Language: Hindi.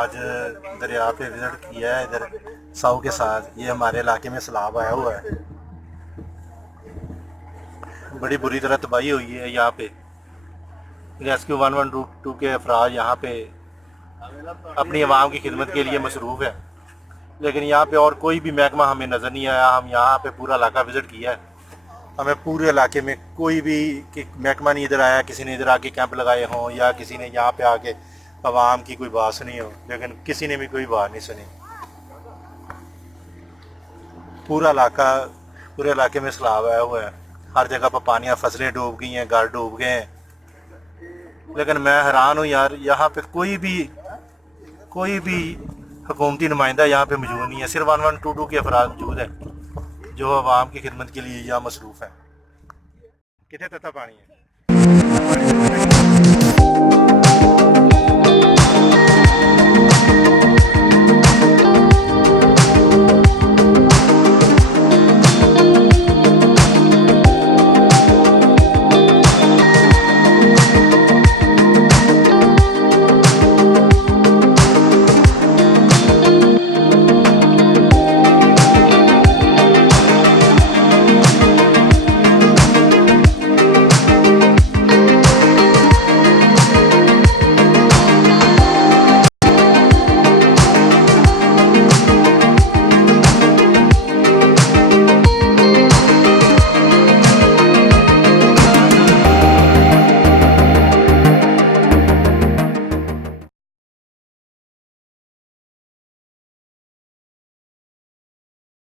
आज दरिया पे विज़िट किया है इधर साऊ के साथ। ये हमारे इलाके में सैलाब आया हुआ है, बड़ी बुरी तरह तबाही हुई है यहाँ पे। रेस्क्यू 112 के अफराज यहाँ पे अपनी आवाम की खिदमत के लिए मसरूफ़ है, लेकिन यहाँ पे और कोई भी महकमा हमें नज़र नहीं आया। हम यहाँ पे पूरा इलाका विज़िट किया है, हमें पूरे इलाके में कोई भी महकमा नहीं इधर आया। किसी ने इधर आके कैंप लगाए हों या किसी ने यहाँ पे आके आवाम की कोई बात सुनी हो, लेकिन किसी ने भी कोई बात नहीं सुनी। पूरा इलाका, पूरे इलाके में सैलाब आया हुआ है, हर जगह पर पानी है, फसलें डूब गई हैं, घर डूब गए हैं। लेकिन मैं हैरान हूँ यार, यहाँ पे कोई भी हुकूमती नुमाइंदा यहाँ पे मौजूद नहीं है। सिर्फ 1122 के अफराद मौजूद हैं जो आवाम की खिदमत के लिए यहाँ मसरूफ़ हैं। कितने तत्ता पानी है।